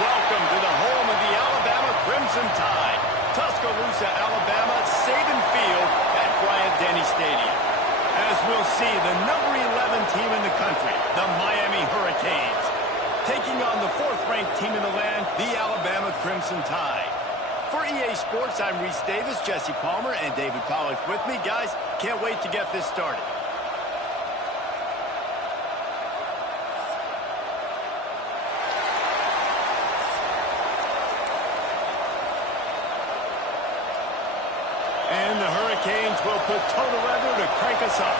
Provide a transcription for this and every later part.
Welcome to the home of the Alabama Crimson Tide. Tuscaloosa, Alabama, Saban Field at Bryant-Denny Stadium. As we'll see, the number 11 team in the country, the Miami Hurricanes, taking on the 4th-ranked team in the land, the Alabama Crimson Tide. For EA Sports, I'm Reese Davis, Jesse Palmer, and David Pollack with me. Guys, can't wait to get this started. And the Hurricanes will put total leather to crank us up.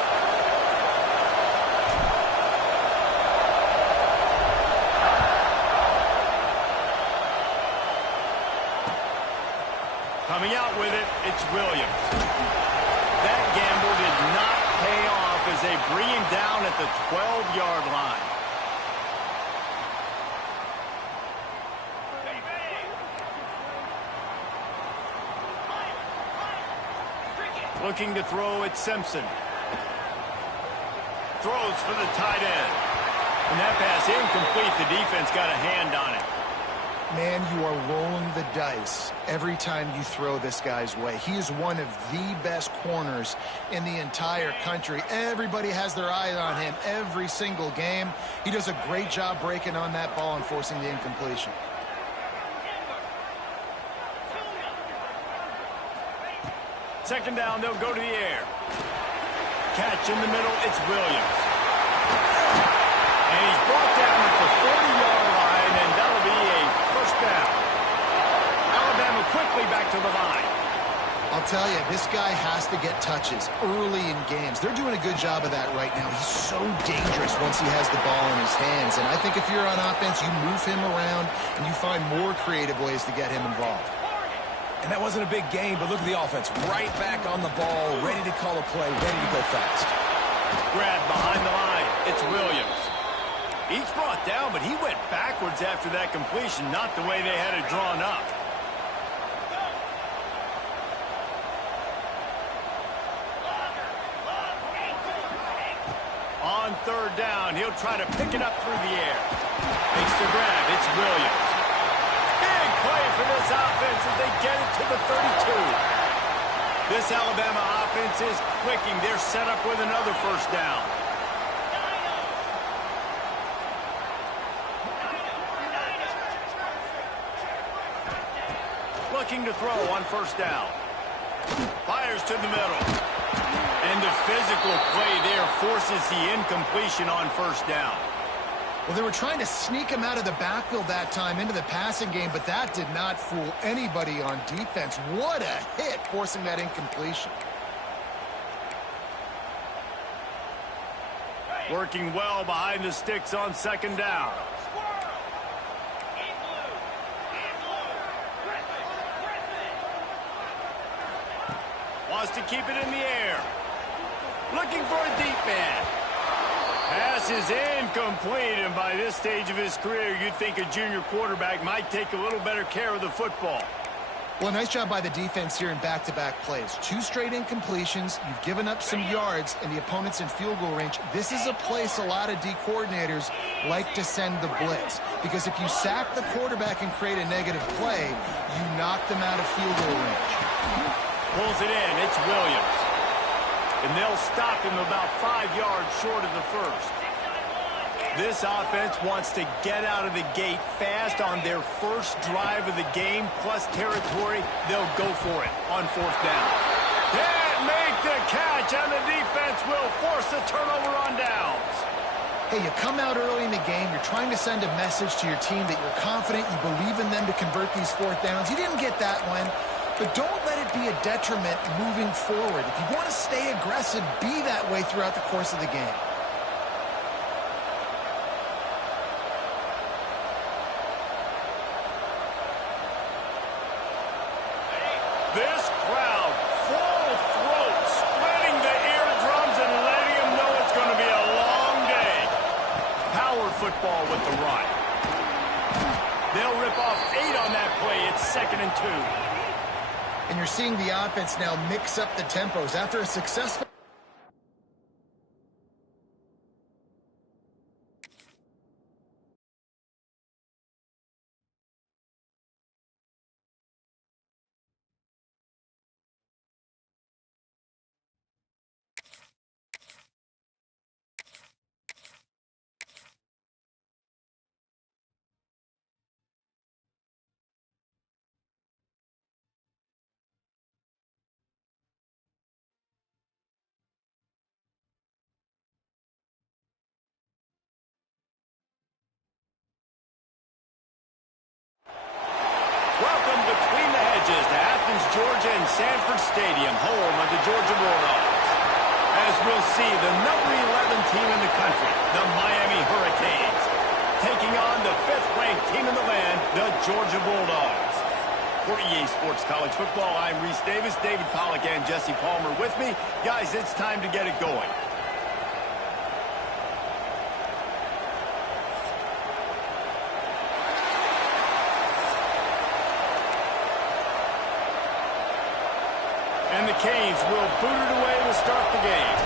Coming out with it, it's Williams. That gamble did not pay off as they bring him down at the 12-yard line. Looking to throw at Simpson. Throws for the tight end. And that pass incomplete. The defense got a hand on it. Man, you are rolling the dice every time you throw this guy's way. He is one of the best corners in the entire country. Everybody has their eye on him every single game. He does a great job breaking on that ball and forcing the incompletion. Second down, they'll go to the air. Catch in the middle, it's Williams. And he's brought down at the 40-yard line, and that'll be a first down. Alabama quickly back to the line. I'll tell you, this guy has to get touches early in games. They're doing a good job of that right now. He's so dangerous once he has the ball in his hands. And I think if you're on offense, you move him around, and you find more creative ways to get him involved. And that wasn't a big game, but look at the offense. Right back on the ball, ready to call a play, ready to go fast. Grab behind the line. It's Williams. He's brought down, but he went backwards after that completion, not the way they had it drawn up. On third down, he'll try to pick it up through the air. Makes the grab. It's Williams. Play for this offense as they get it to the 32. This Alabama offense is clicking. They're set up with another first down. Looking to throw on first down. Fires to the middle. And the physical play there forces the incompletion on first down. Well, they were trying to sneak him out of the backfield that time into the passing game, but that did not fool anybody on defense. What a hit, forcing that incompletion. Working well behind the sticks on second down. Wants to keep it in the air. Looking for a deep man. Pass is incomplete, and by this stage of his career, you'd think a junior quarterback might take a little better care of the football. Well, nice job by the defense here in back-to-back plays. 2 straight incompletions. You've given up some yards, and the opponent's in field goal range. This is a place a lot of D coordinators like to send the blitz, because if you sack the quarterback and create a negative play, you knock them out of field goal range. Pulls it in. It's Williams. And they'll stop him about 5 yards short of the first. This offense wants to get out of the gate fast on their first drive of the game, plus territory. They'll go for it on fourth down. Can't make the catch, and the defense will force the turnover on downs. Hey, you come out early in the game, you're trying to send a message to your team that you're confident, you believe in them to convert these fourth downs. You didn't get that one. But don't let it be a detriment moving forward. If you want to stay aggressive, be that way throughout the course of the game. This crowd, full throat, splitting the eardrums and letting them know it's going to be a long day. Power football with the run. They'll rip off 8 on that play. It's 2nd and 2. And you're seeing the offense now mix up the tempos. After a successful between the hedges to Athens, Georgia and Sanford Stadium, home of the Georgia Bulldogs. As we'll see, the number 11 team in the country, the Miami Hurricanes, taking on the 5th-ranked team in the land, the Georgia Bulldogs. For EA Sports College Football, I'm Reese Davis, David Pollack and Jesse Palmer with me. Guys, it's time to get it going. And the Canes will boot it away to start the game.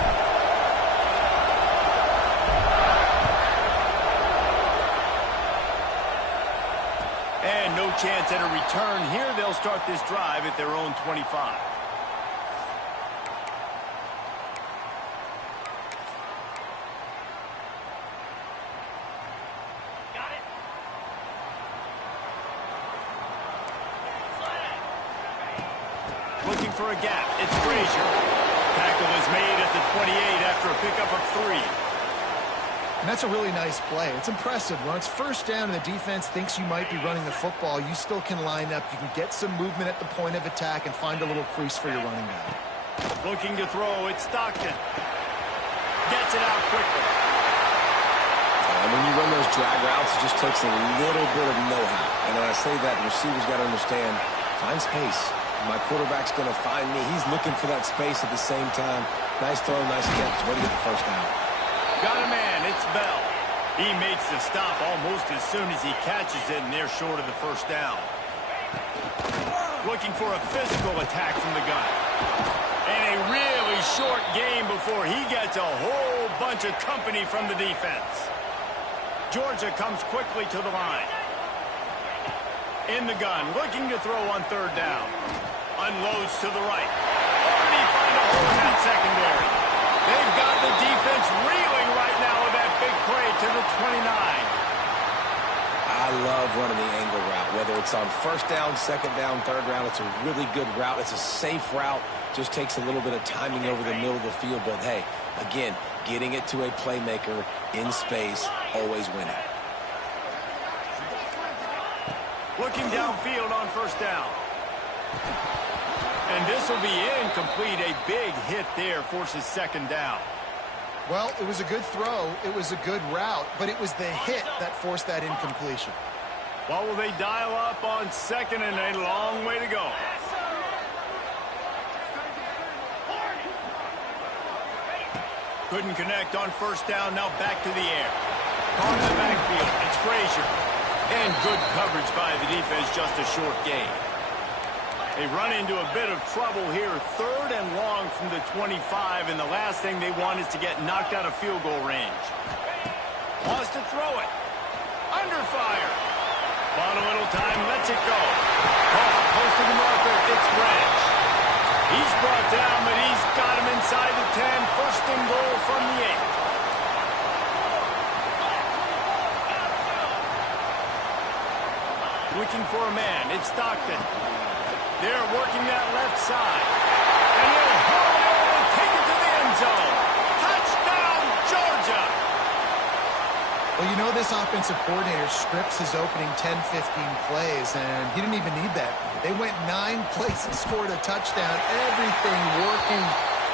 And no chance at a return here. They'll start this drive at their own 25. Looking for a gap. It's Frazier. Tackle is made at the 28 after a pickup of 3. And that's a really nice play. It's impressive. When it's first down and the defense thinks you might be running the football, you still can line up. You can get some movement at the point of attack and find a little crease for your running back. Looking to throw. It's Stockton. Gets it out quickly. When you run those drag routes, it just takes a little bit of know-how. And when I say that, the receiver's got to understand, find space. My quarterback's going to find me. He's looking for that space at the same time. Nice throw, nice catch. Way to get the first down. Got a man. It's Bell. He makes the stop almost as soon as he catches it, and they're short of the first down. Looking for a physical attack from the gun. And a really short game before he gets a whole bunch of company from the defense. Georgia comes quickly to the line. In the gun, looking to throw on 3rd down. Unloads to the right. Already find a hole in that secondary. They've got the defense reeling right now with that big play to the 29. I love running the angle route, whether it's on 1st down, 2nd down, 3rd round. It's a really good route. It's a safe route. Just takes a little bit of timing over the middle of the field. But, hey, again, getting it to a playmaker in space, always winning. Looking downfield on 1st down. And this will be incomplete. A big hit there forces 2nd down. Well, it was a good throw. It was a good route, but it was the hit that forced that incompletion. Well, will they dial up on 2nd and a long way to go? Couldn't connect on 1st down. Now back to the air. Caught in the backfield. It's Frazier. And good coverage by the defense, just a short gain. They run into a bit of trouble here. 3rd and long from the 25, and the last thing they want is to get knocked out of field goal range. Wants to throw it. Under fire. Bought a little time, lets it go. Close to the marker, it's Branch. He's brought down, but he's got him inside the 10. 1st and goal from the 8. Looking for a man. It's Stockton. They're working that left side. And he'll hold it and take it to the end zone. Touchdown, Georgia! Well, you know this offensive coordinator scripts his opening 10, 15 plays, and he didn't even need that. They went 9 plays and scored a touchdown. Everything working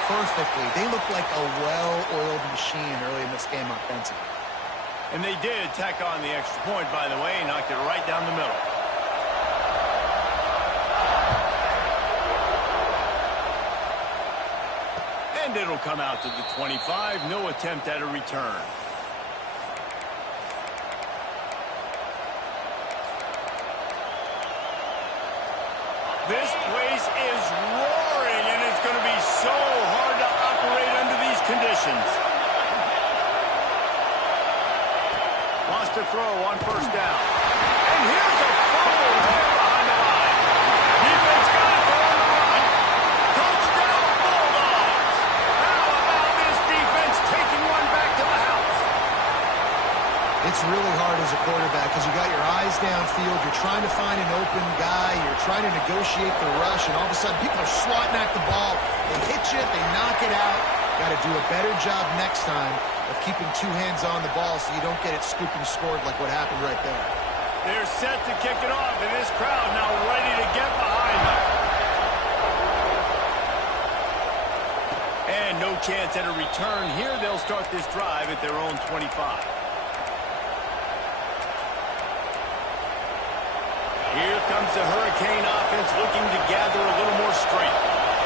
perfectly. They look like a well-oiled machine early in this game offensively. And they did tack on the extra point, by the way, knocked it right down the middle. And it'll come out to the 25. No attempt at a return. This place is roaring, and it's going to be so hard to operate under these conditions. Wants to throw on 1st down. And here's a fumble there behind the line. Defense got it there on the run. Touchdown, Bulldogs. How about this defense taking one back to the house? It's really hard as a quarterback because you got your eyes downfield. You're trying to find an open guy. You're trying to negotiate the rush, and all of a sudden people are swatting at the ball. They hit you, they knock it out. Got to do a better job next time of keeping 2 hands on the ball so you don't get it scooped and scored like what happened right there. They're set to kick it off, and this crowd now ready to get behind them. And no chance at a return here. They'll start this drive at their own 25. Here comes the Hurricane offense looking to gather a little more strength.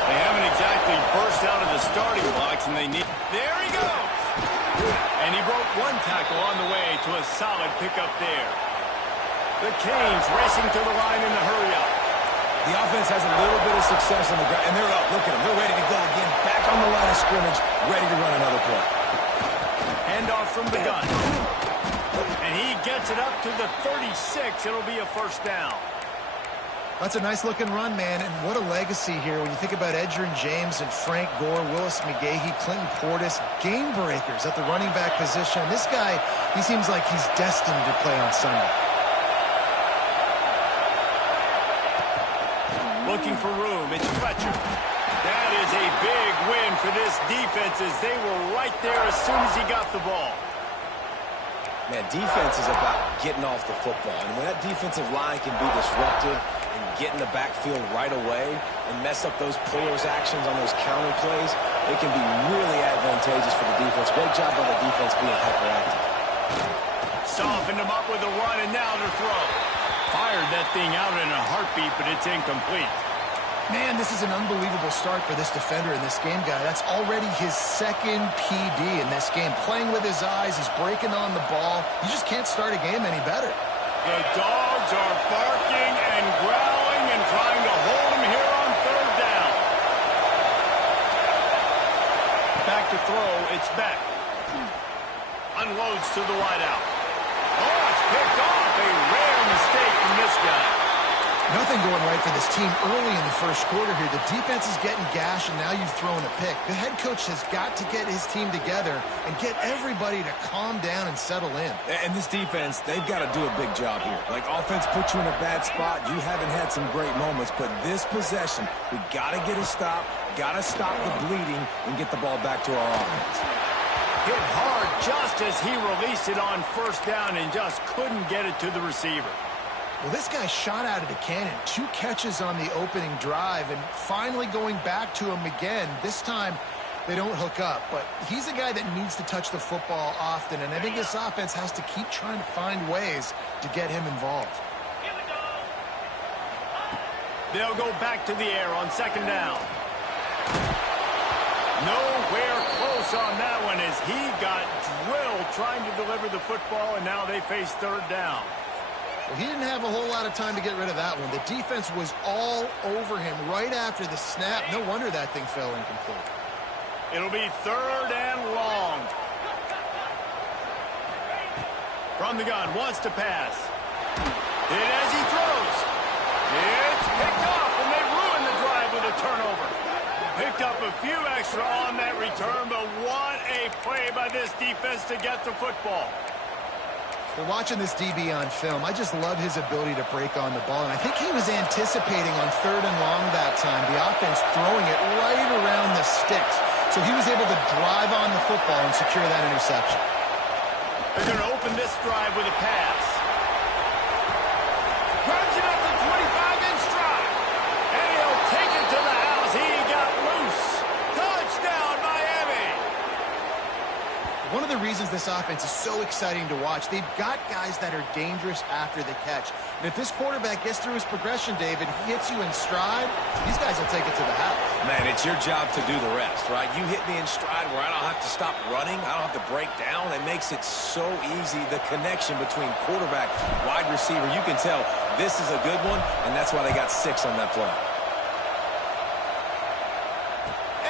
They haven't exactly burst out of the starting blocks, and they need... There he goes! And he broke one tackle on the way to a solid pickup there. The Canes racing to the line in the hurry-up. The offense has a little bit of success on the ground, and they're up. Look at them. They're ready to go again. Back on the line of scrimmage, ready to run another play. Handoff from the gun. And he gets it up to the 36. It'll be a first down. That's a nice-looking run, man, and what a legacy here when you think about Edgerrin James and Frank Gore, Willis McGahee, Clinton Portis, game breakers at the running back position. This guy, he seems like he's destined to play on Sunday. Looking for room, it's Fletcher. That is a big win for this defense as they were right there as soon as he got the ball. Man, defense is about getting off the football. And when that defensive line can be disruptive and get in the backfield right away and mess up those players' actions on those counter plays, it can be really advantageous for the defense. Great job by the defense being hyperactive. Softened him up with a run, and now to throw. Fired that thing out in a heartbeat, but it's incomplete. Man, this is an unbelievable start for this defender in this game, guy. That's already his second PD in this game. Playing with his eyes, he's breaking on the ball. You just can't start a game any better. The dogs are barking and growling and trying to hold him here on third down. Back to throw, it's Beck. Unloads to the wideout. Oh, it's picked off. A rare mistake from this guy. Nothing going right for this team early in the first quarter here. The defense is getting gashed, and now you've thrown a pick. The head coach has got to get his team together and get everybody to calm down and settle in. And this defense, they've got to do a big job here. Like, offense puts you in a bad spot. You haven't had some great moments, but this possession, we got to get a stop, got to stop the bleeding, and get the ball back to our offense. Hit hard just as he released it on first down and just couldn't get it to the receiver. Well, this guy shot out of the cannon. 2 catches on the opening drive, and finally going back to him again. This time, they don't hook up, but he's a guy that needs to touch the football often, and I think this offense has to keep trying to find ways to get him involved. They'll go back to the air on second down. Nowhere close on that one as he got drilled trying to deliver the football, and now they face third down. Well, he didn't have a whole lot of time to get rid of that one. The defense was all over him right after the snap. No wonder that thing fell incomplete. It'll be third and long. From the gun, wants to pass. Hit as he throws. It's picked off, and they ruin the drive with a turnover. Picked up a few extra on that return, but what a play by this defense to get the football. Well, watching this DB on film, I just love his ability to break on the ball, and I think he was anticipating on third and long that time, the offense throwing it right around the sticks. So he was able to drive on the football and secure that interception. They're going to open this drive with a pass. Grabs it up the 25-inch stride. And he'll take it to the house. He got loose. Touchdown, Miami. One of the reasons this offense is so exciting to watch, they've got guys that are dangerous after the catch. And if this quarterback gets through his progression, David, he hits you in stride, these guys will take it to the house. Man, it's your job to do the rest, right? You hit me in stride where I don't have to stop running. I don't have to break down. It makes it so easy, the connection between quarterback, wide receiver. You can tell this is a good one, and that's why they got 6 on that play.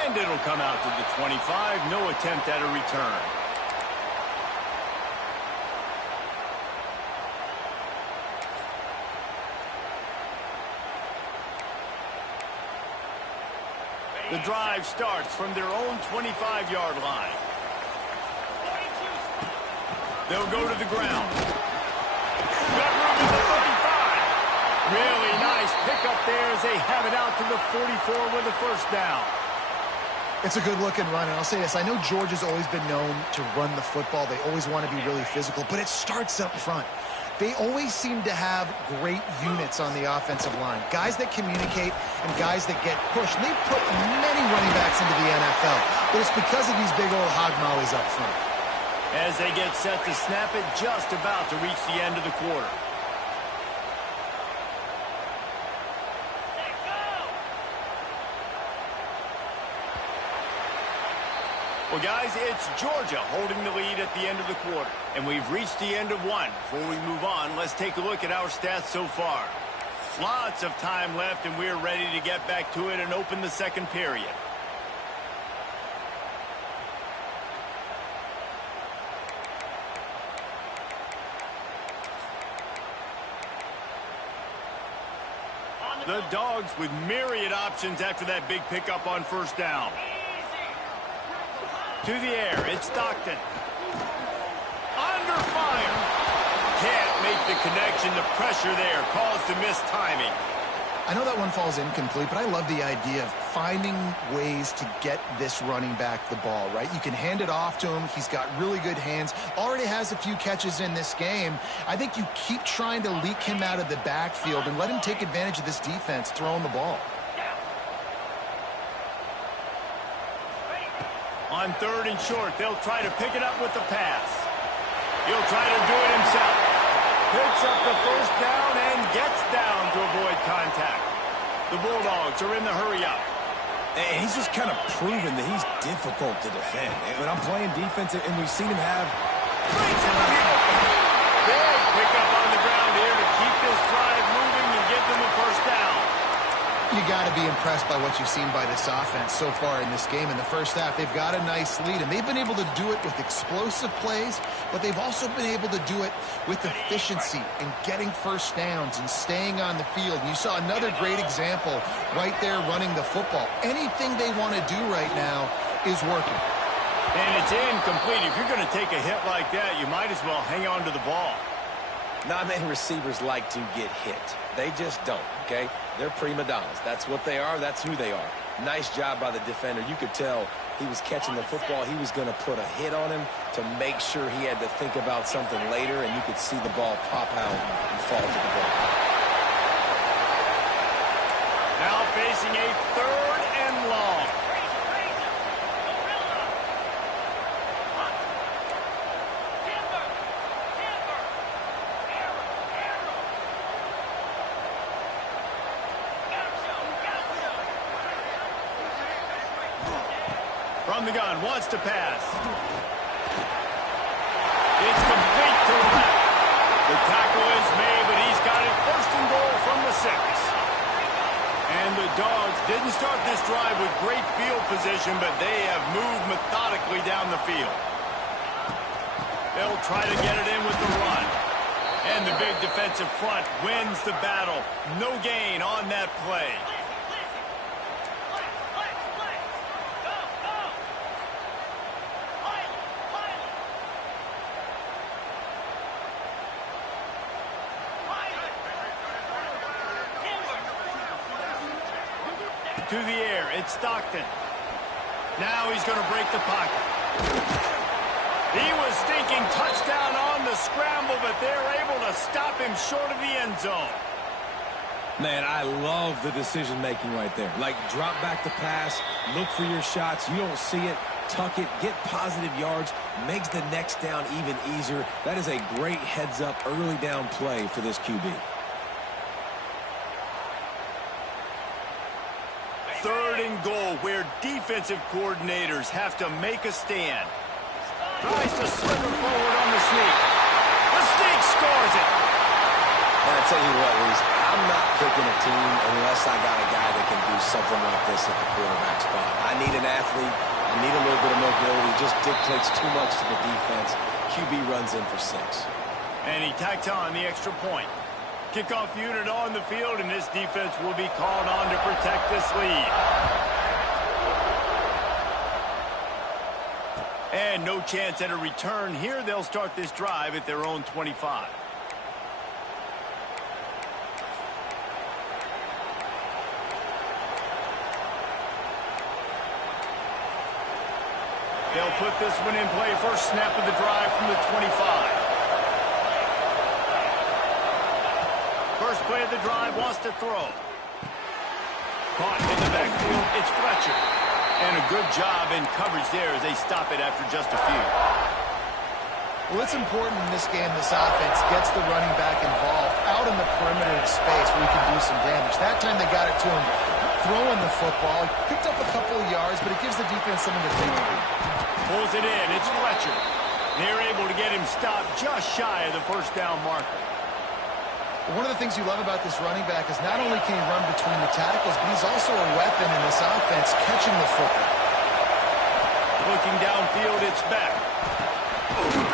And it'll come out to the 25. No attempt at a return. The drive starts from their own 25-yard line. They'll go to the ground. Got room at the 35. Really nice pickup there as they have it out to the 44 with a first down. It's a good-looking run, and I'll say this. I know Georgia's always been known to run the football. They always want to be really physical, but it starts up front. They always seem to have great units on the offensive line. Guys that communicate and guys that get pushed. And they've put many running backs into the NFL. But it's because of these big old hog mollies up front. As they get set to snap it, just about to reach the end of the quarter. Well, guys, it's Georgia holding the lead at the end of the quarter. And we've reached the end of one. Before we move on, let's take a look at our stats so far. Lots of time left, and we're ready to get back to it and open the second period. The Dogs with myriad options after that big pickup on first down. To the air, it's Stockton. Under fire. Can't make the connection. The pressure there caused the missed timing. I know that one falls incomplete, but I love the idea of finding ways to get this running back the ball, right? You can hand it off to him. He's got really good hands. Already has a few catches in this game. I think you keep trying to leak him out of the backfield and let him take advantage of this defense throwing the ball. On third and short, they'll try to pick it up with the pass. He'll try to do it himself. Picks up the first down and gets down to avoid contact. The Bulldogs are in the hurry-up. And he's just kind of proven that he's difficult to defend. And when I'm playing defense, and we've seen him have... Big pickup on the ground here to keep this drive moving and get them the first down. You got to be impressed by what you've seen by this offense so far in this game. In the first half, they've got a nice lead, and they've been able to do it with explosive plays, but they've also been able to do it with efficiency and getting first downs and staying on the field. And you saw another great example right there running the football. Anything they want to do right now is working. And it's incomplete. If you're going to take a hit like that, you might as well hang on to the ball. Not many receivers like to get hit. They just don't, okay? They're prima donnas. That's what they are. That's who they are. Nice job by the defender. You could tell he was catching the football. He was going to put a hit on him to make sure he had to think about something later, and you could see the ball pop out and fall to the ground. Now facing a third and long. From the gun, wants to pass. It's complete to the left. The tackle is made, but he's got it first and goal from the 6. And the Dogs didn't start this drive with great field position, but they have moved methodically down the field. They'll try to get it in with the run. And the big defensive front wins the battle. No gain on that play. To the air, it's Stockton. Now he's going to break the pocket. He was thinking touchdown on the scramble, but they're able to stop him short of the end zone. Man, I love the decision-making right there. Like, drop back the pass, look for your shots. You don't see it, tuck it, get positive yards, makes the next down even easier. That is a great heads-up early down play for this QB. Third and goal, where defensive coordinators have to make a stand. Tries to slither forward on the sneak. The sneak scores it. And I tell you what, Reese, I'm not picking a team unless I got a guy that can do something like this at the quarterback spot. I need an athlete. I need a little bit of mobility. It just dictates too much to the defense. QB runs in for 6. And he tacked on the extra point. Kickoff unit on the field, and this defense will be called on to protect this lead. And no chance at a return here. They'll start this drive at their own 25. They'll put this one in play. First snap of the drive from the 25. first play of the drive, wants to throw. Caught in the backfield, it's Fletcher. And a good job in coverage there as they stop it after just a few. Well, it's important in this game this offense gets the running back involved out in the perimeter space where he can do some damage. That time they got it to him throwing the football. He picked up a couple of yards, but it gives the defense something to think about. Pulls it in, it's Fletcher. They're able to get him stopped just shy of the first down marker. One of the things you love about this running back is not only can he run between the tackles, but he's also a weapon in this offense catching the football. Looking downfield, it's back.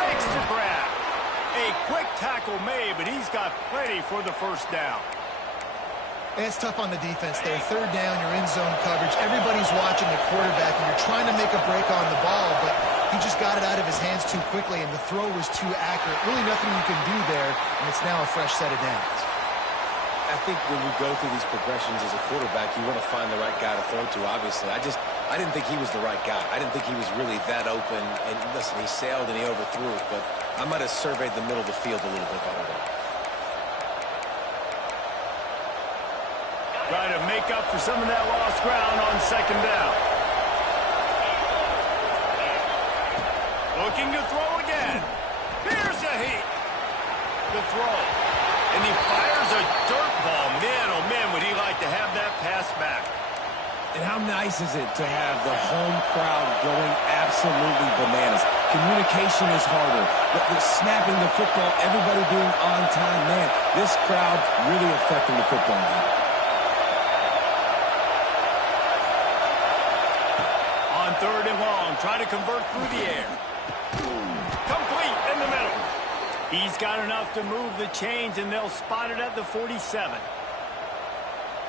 Makes the grab. A quick tackle made, but he's got plenty for the first down. And it's tough on the defense there. Third down, you're in zone coverage. Everybody's watching the quarterback, and you're trying to make a break on the ball, but he just got it out of his hands too quickly, and the throw was too accurate. Really nothing you can do there, and it's now a fresh set of downs. I think when you go through these progressions as a quarterback, you want to find the right guy to throw to, obviously. I didn't think he was the right guy. I didn't think he was really that open. And listen, he sailed and he overthrew it, but I might have surveyed the middle of the field a little bit better there. Try to make up for some of that lost ground on second down. Looking to throw again. Here's a heat. The throw. And he fires a dirt ball. Man, oh man, would he like to have that pass back. And how nice is it to have the home crowd going absolutely bananas? Communication is harder. The snapping the football, everybody being on time. Man, this crowd really affecting the football game. On third and long, try to convert through the air. Complete in the middle. He's got enough to move the chains, and they'll spot it at the 47.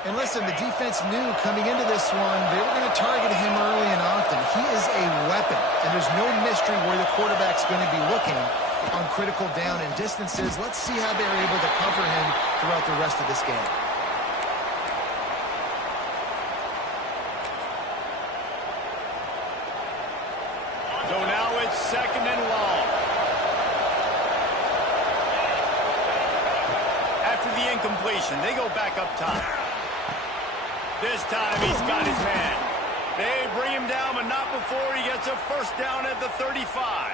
And listen, the defense knew coming into this one, they were going to target him early and often. He is a weapon, and there's no mystery where the quarterback's going to be looking on critical down and distances. Let's see how they're able to cover him throughout the rest of this game. So now it's second and long. After the incompletion, they go back up top. This time he's got his man. They bring him down, but not before he gets a first down at the 35.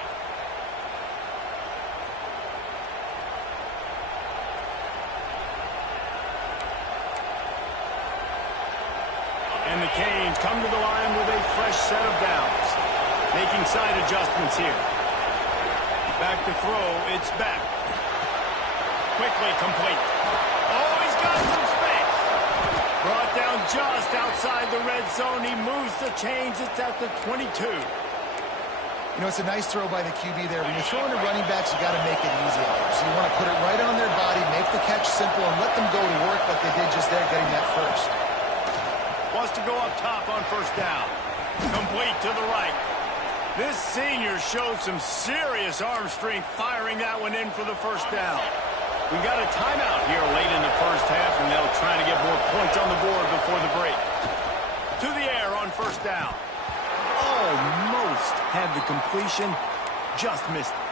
And the Canes come to the line with a fresh set of downs. Making side adjustments here. Back to throw, it's back. Quickly complete. Oh, he's got some space. Brought down just outside the red zone. He moves the chains. It's at the 22. You know, it's a nice throw by the QB there. When you're throwing to running backs, you got to make it easy on them. So you want to put it right on their body, make the catch simple, and let them go to work like they did just there, getting that first. Wants to go up top on first down. Complete to the right. This senior showed some serious arm strength firing that one in for the first down. We got a timeout here late in the first half, and they'll try to get more points on the board before the break. To the air on first down. Almost had the completion, just missed it.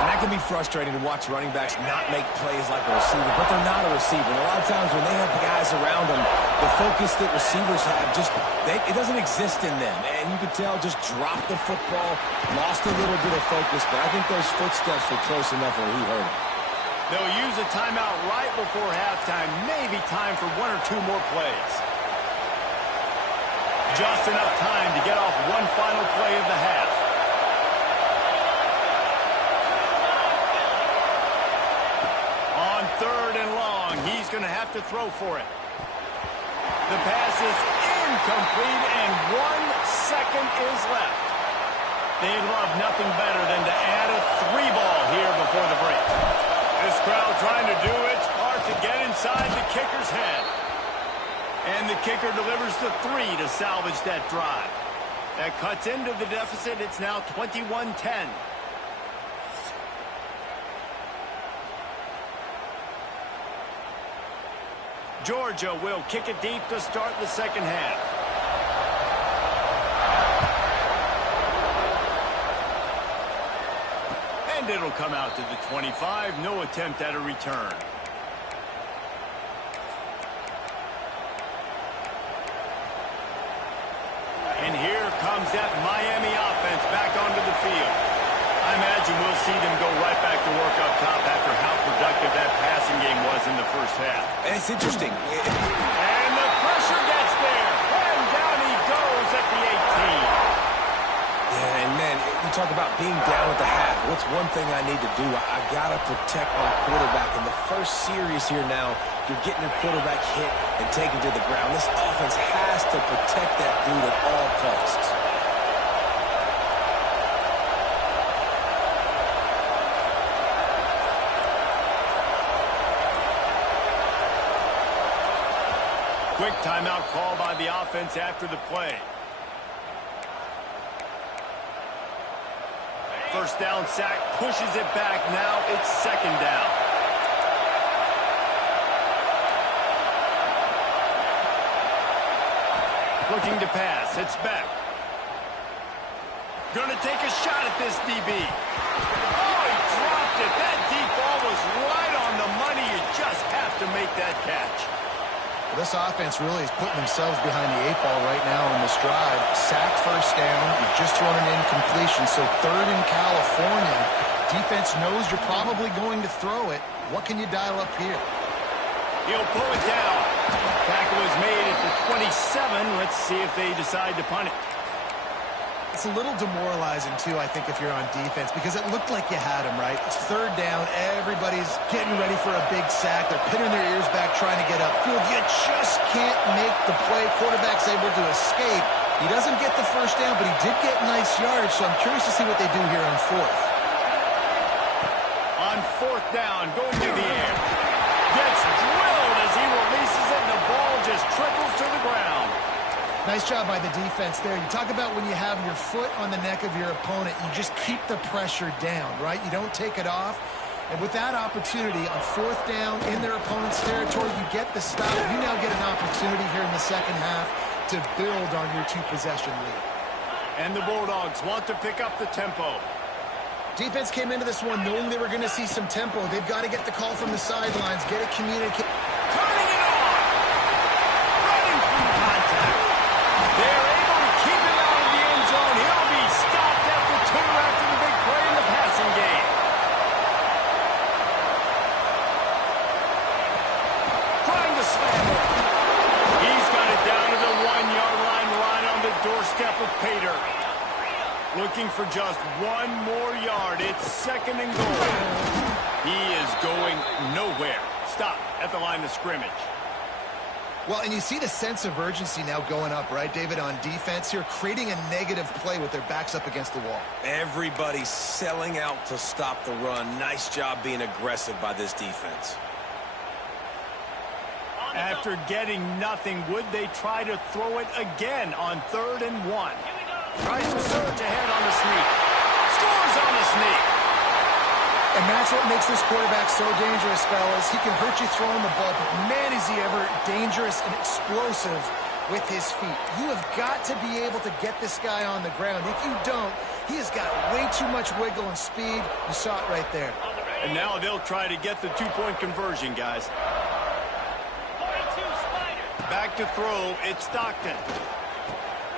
And that can be frustrating to watch running backs not make plays like a receiver, but they're not a receiver. And a lot of times when they have the guys around them, the focus that receivers have, it doesn't exist in them. And you could tell just dropped the football, lost a little bit of focus, but I think those footsteps were close enough where he heard it. They'll use a timeout right before halftime, maybe time for one or two more plays. Just enough time to get off one final play of the half. On third and long, he's going to have to throw for it. The pass is incomplete, and 1 second is left. They'd love nothing better than to add a 3-ball here before the break. This crowd trying to do its part to get inside the kicker's head. And the kicker delivers the 3 to salvage that drive. That cuts into the deficit. It's now 21-10. Georgia will kick it deep to start the second half. And it'll come out to the 25. No attempt at a return. And here comes that Miami offense back onto the field. I imagine we'll see them go right back to work up top after how productive that passing game was in the first half. And it's interesting. And the pressure gets there. And down he goes at the 18. Yeah, and man, you talk about being down at the half. What's one thing I need to do? I got to protect my quarterback. In the first series here now, you're getting your quarterback hit and taken to the ground. This offense has to protect that dude at all costs. Quick timeout call by the offense after the play. First down sack, pushes it back. Now it's second down. Looking to pass. It's back. Going to take a shot at this DB. Oh, he dropped it. That deep ball was right on the money. You just have to make that catch. Well, this offense really is putting themselves behind the 8 ball right now in this drive. Sack first down. You've just thrown an incompletion. So third in California. Defense knows you're probably going to throw it. What can you dial up here? He'll pull it down. Tackle is made at the 27. Let's see if they decide to punt it. It's a little demoralizing, too, I think, if you're on defense, because it looked like you had him, right? It's third down. Everybody's getting ready for a big sack. They're pinning their ears back, trying to get upfield. You just can't make the play. Quarterback's able to escape. He doesn't get the first down, but he did get nice yards, so I'm curious to see what they do here on fourth. On fourth down, going through the air. Gets drilled as he releases it, and the ball just trickles to the ground. Nice job by the defense there. You talk about when you have your foot on the neck of your opponent, you just keep the pressure down, right? You don't take it off. And with that opportunity on fourth down in their opponent's territory, you get the stop. You now get an opportunity here in the second half to build on your 2-possession lead. And the Bulldogs want to pick up the tempo. Defense came into this one knowing they were going to see some tempo. They've got to get the call from the sidelines, get it communicated. Turning it on! Running through contact. They're able to keep him out of the end zone. He'll be stopped at the 2 after the big play in the passing game. Trying to slam it. He's got it down to the 1-yard line, right on the doorstep of Pater. Looking for just one more yard. It's second and goal. He is going nowhere. Stop at the line of scrimmage. Well, and you see the sense of urgency now going up, right, David, on defense here, creating a negative play with their backs up against the wall. Everybody's selling out to stop the run. Nice job being aggressive by this defense. After getting nothing, would they try to throw it again on 3rd and 1? Tries to surge ahead on the sneak. Scores on the sneak. And that's what makes this quarterback so dangerous, fellas. He can hurt you throwing the ball, but man, is he ever dangerous and explosive with his feet. You have got to be able to get this guy on the ground. If you don't, he has got way too much wiggle and speed. You saw it right there. And now they'll try to get the 2-point conversion, guys. Back to throw, it's Stockton.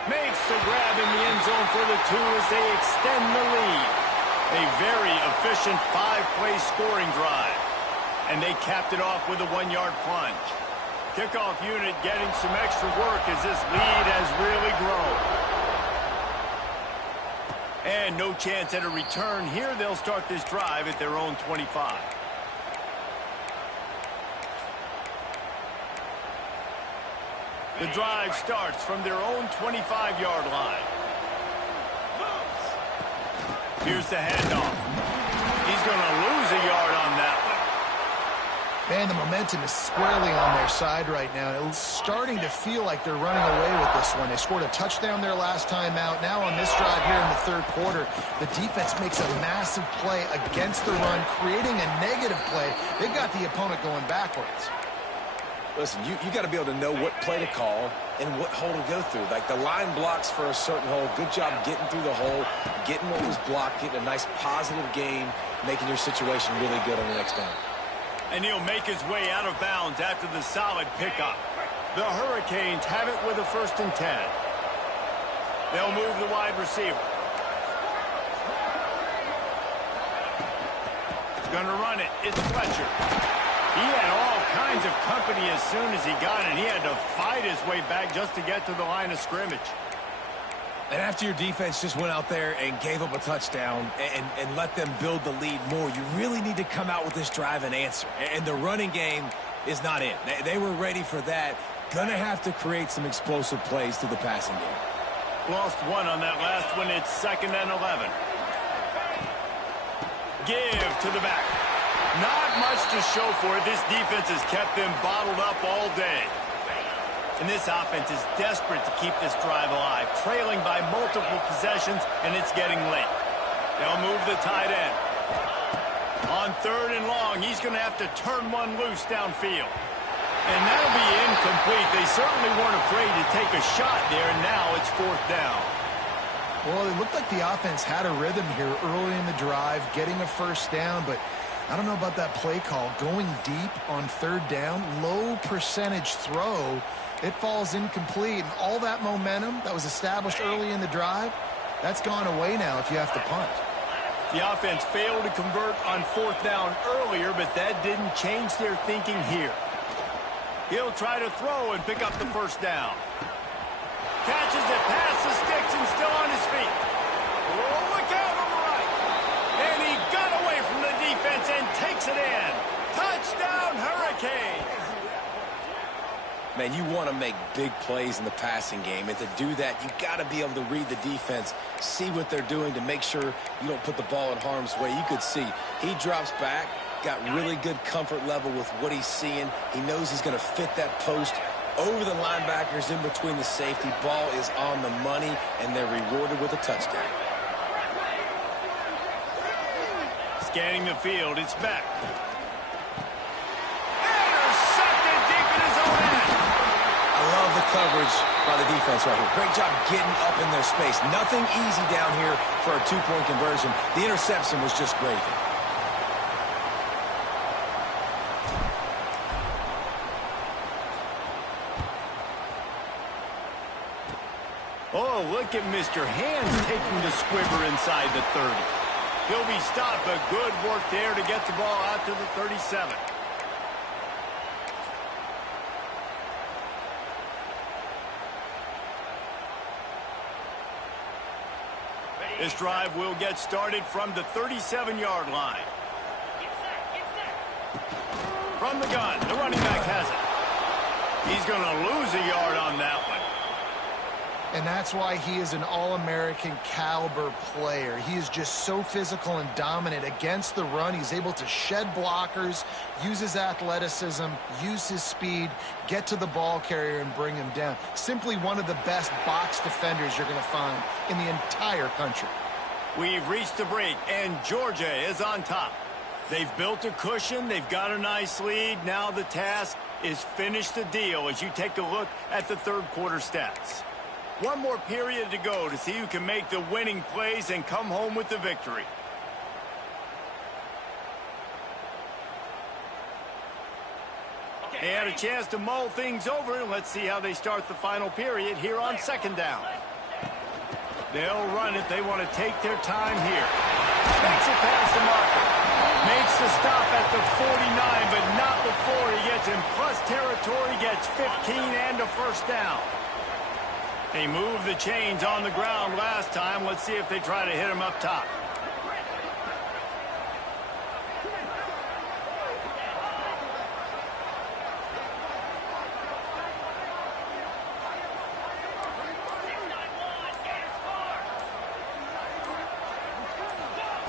Makes the grab in the end zone for the 2 as they extend the lead. A very efficient 5-play scoring drive. And they capped it off with a 1-yard plunge. Kickoff unit getting some extra work as this lead has really grown. And no chance at a return here. They'll start this drive at their own 25. The drive starts from their own 25-yard line. Here's the handoff. He's going to lose a yard on that one. Man, the momentum is squarely on their side right now. It's starting to feel like they're running away with this one. They scored a touchdown their last time out. Now on this drive here in the 3rd quarter, the defense makes a massive play against the run, creating a negative play. They've got the opponent going backwards. Listen, you got to be able to know what play to call and what hole to go through. Like the line blocks for a certain hole. Good job getting through the hole, getting what was blocked, getting a nice positive gain, making your situation really good on the next down. And he'll make his way out of bounds after the solid pickup. The Hurricanes have it with a 1st and 10. They'll move the wide receiver. Gonna run it. It's Fletcher. He had all kinds of company as soon as he got it. He had to fight his way back just to get to the line of scrimmage. And after your defense just went out there and gave up a touchdown and let them build the lead more, you really need to come out with this drive and answer. And the running game is not in. They were ready for that. Gonna have to create some explosive plays through the passing game. Lost one on that last one. It's 2nd and 11. Give to the back. Not much to show for it. This defense has kept them bottled up all day. And this offense is desperate to keep this drive alive, trailing by multiple possessions, and it's getting late. They'll move the tight end. On 3rd and long, he's going to have to turn one loose downfield. And that'll be incomplete. They certainly weren't afraid to take a shot there, and now it's 4th down. Well, it looked like the offense had a rhythm here early in the drive, getting a first down, but I don't know about that play call. Going deep on 3rd down, low percentage throw, it falls incomplete, and all that momentum that was established early in the drive, that's gone away now if you have to punt. The offense failed to convert on 4th down earlier, but that didn't change their thinking here. He'll try to throw and pick up the first down. Catches it past the sticks and still on his feet. Oh, look out on the right. And he got away from the defense and takes it in. Touchdown, Hurricanes. Man, you want to make big plays in the passing game, and to do that, you got to be able to read the defense, see what they're doing to make sure you don't put the ball in harm's way. You could see he drops back, got really good comfort level with what he's seeing. He knows he's going to fit that post over the linebackers in between the safety. Ball is on the money, and they're rewarded with a touchdown. Scanning the field, it's back. Intercepted deep in his own end. I love the coverage by the defense right here. Great job getting up in their space. Nothing easy down here for a 2-point conversion. The interception was just great. Oh, look at Mr. Hands taking the squibber inside the 30. He'll be stopped, but good work there to get the ball out to the 37. This drive will get started from the 37-yard line. From the gun, the running back has it. He's going to lose a yard on that one. And that's why he is an All-American caliber player. He is just so physical and dominant against the run. He's able to shed blockers, use his athleticism, use his speed, get to the ball carrier and bring him down. Simply one of the best box defenders you're going to find in the entire country. We've reached the break, and Georgia is on top. They've built a cushion. They've got a nice lead. Now the task is finish the deal as you take a look at the third quarter stats. One more period to go to see who can make the winning plays and come home with the victory. They had a chance to mull things over. Let's see how they start the final period here on 2nd down. They'll run it. They want to take their time here. Makes it past the marker. Makes the stop at the 49, but not before he gets in plus territory, gets 15 and a first down. They moved the chains on the ground last time. Let's see if they try to hit him up top.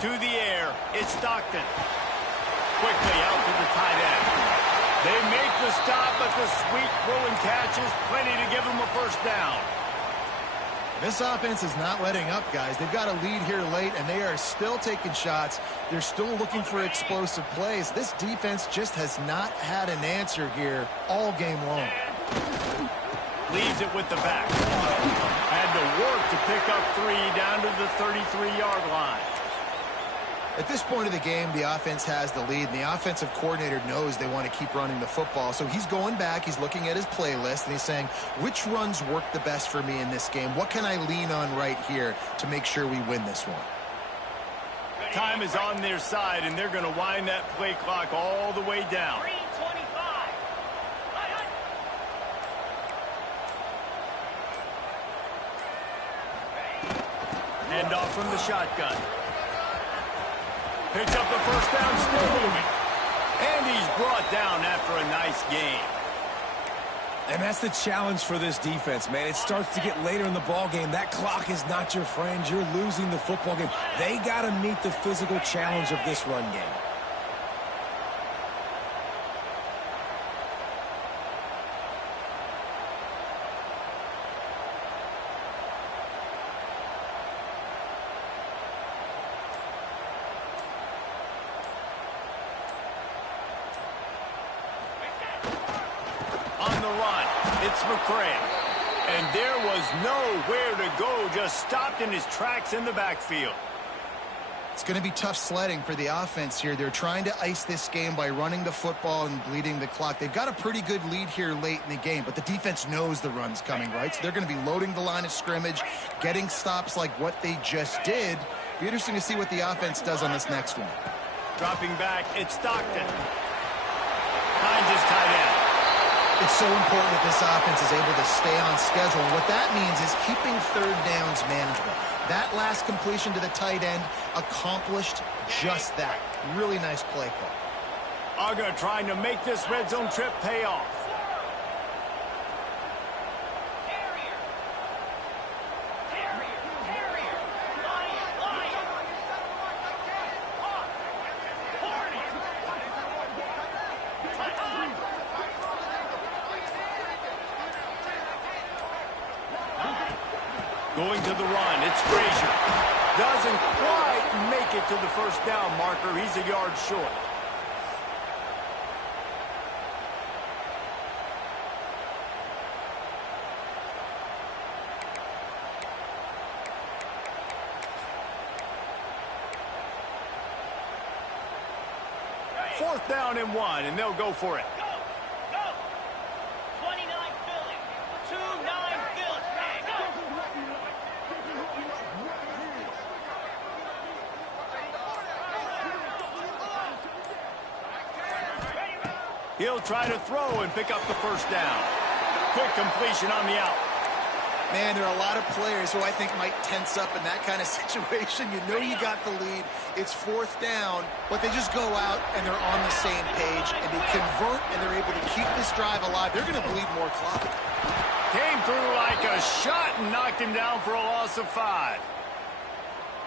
To the air, it's Stockton. Quickly out to the tight end. They make the stop, but the sweet throwing catch is plenty to give them a first down. This offense is not letting up, guys. They've got a lead here late, and they are still taking shots. They're still looking for explosive plays. This defense just has not had an answer here all game long. Leaves it with the back. Had to work to pick up 3 down to the 33-yard line. At this point of the game, the offense has the lead, and the offensive coordinator knows they want to keep running the football. So he's going back, he's looking at his playlist, and he's saying, which runs work the best for me in this game? What can I lean on right here to make sure we win this one? Time is on their side, and they're going to wind that play clock all the way down. 3:25. Hand off from the shotgun. Picks up the first down, still moving. And he's brought down after a nice game. And that's the challenge for this defense, man. It starts to get later in the ball game. That clock is not your friend. You're losing the football game. They got to meet the physical challenge of this run game. On the run, it's McCray. And there was nowhere to go, just stopped in his tracks in the backfield. It's going to be tough sledding for the offense here. They're trying to ice this game by running the football and bleeding the clock. They've got a pretty good lead here late in the game, but the defense knows the run's coming, right? So they're going to be loading the line of scrimmage, getting stops like what they just did. Be interesting to see what the offense does on this next one. Dropping back, it's Stockton. Hines is tight end. It's so important that this offense is able to stay on schedule. And what that means is keeping third downs manageable. That last completion to the tight end accomplished just that. Really nice play call. Uga trying to make this red zone trip pay off. Going to the run, it's Frazier. Doesn't quite make it to the first down marker. He's a yard short. Fourth down and 1, and they'll go for it. Go! 29 Philly. 2-9 Philly. He'll try to throw and pick up the first down. Quick completion on the out. Man, there are a lot of players who I think might tense up in that kind of situation. You know you got the lead. It's fourth down, but they just go out and they're on the same page, and they convert, and they're able to keep this drive alive. They're going to bleed more clock. Came through like a shot and knocked him down for a loss of 5.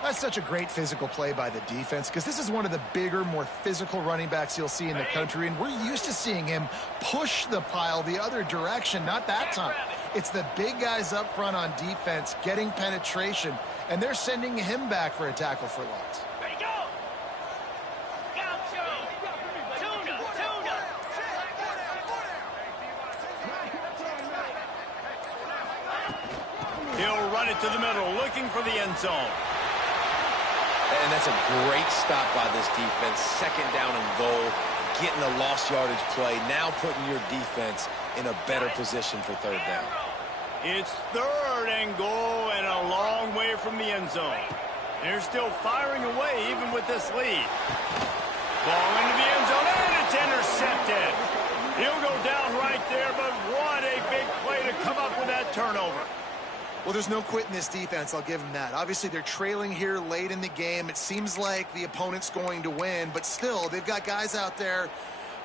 That's such a great physical play by the defense because this is one of the bigger, more physical running backs you'll see in the country, and we're used to seeing him push the pile the other direction. Not that time. It's the big guys up front on defense getting penetration, and they're sending him back for a tackle for loss. Ready, go! Gaucho! Tuna! He'll run it to the middle, looking for the end zone. And that's a great stop by this defense. Second down and goal, getting a lost yardage play, now putting your defense in a better position for third down. It's third and goal and a long way from the end zone. They're still firing away even with this lead. Ball into the end zone, and it's intercepted. He'll go down right there, but what a big play to come up with that turnover. Well, there's no quitting this defense. I'll give them that. Obviously, they're trailing here late in the game. It seems like the opponent's going to win, but still, they've got guys out there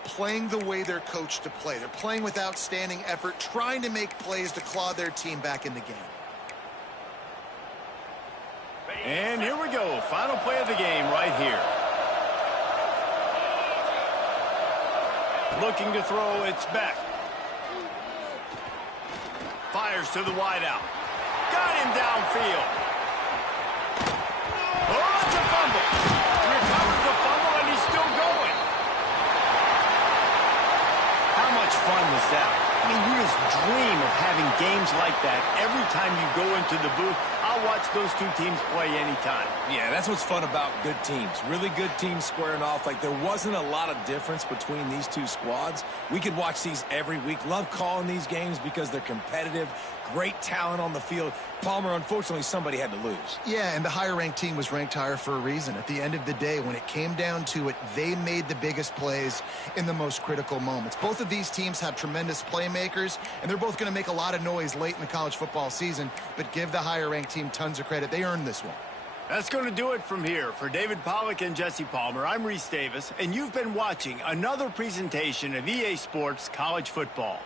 playing the way they're coached to play. They're playing with outstanding effort, trying to make plays to claw their team back in the game. And here we go. Final play of the game right here. Looking to throw, it's Beck. Fires to the wideout. Got him downfield. Oh, it's a fumble. Recovers the fumble, and he's still going. How much fun was that? I mean, you just dream of having games like that every time you go into the booth. I'll to watch those two teams play anytime. Yeah, that's what's fun about good teams. Really good teams squaring off. Like, there wasn't a lot of difference between these two squads. We could watch these every week. Love calling these games because they're competitive. Great talent on the field. Palmer, unfortunately, somebody had to lose. Yeah, and the higher-ranked team was ranked higher for a reason. At the end of the day, when it came down to it, they made the biggest plays in the most critical moments. Both of these teams have tremendous playmakers, and they're both going to make a lot of noise late in the college football season, but give the higher-ranked team tons of credit. They earned this one. That's going to do it from here. For David Pollack and Jesse Palmer, I'm Reese Davis, and you've been watching another presentation of EA Sports College Football.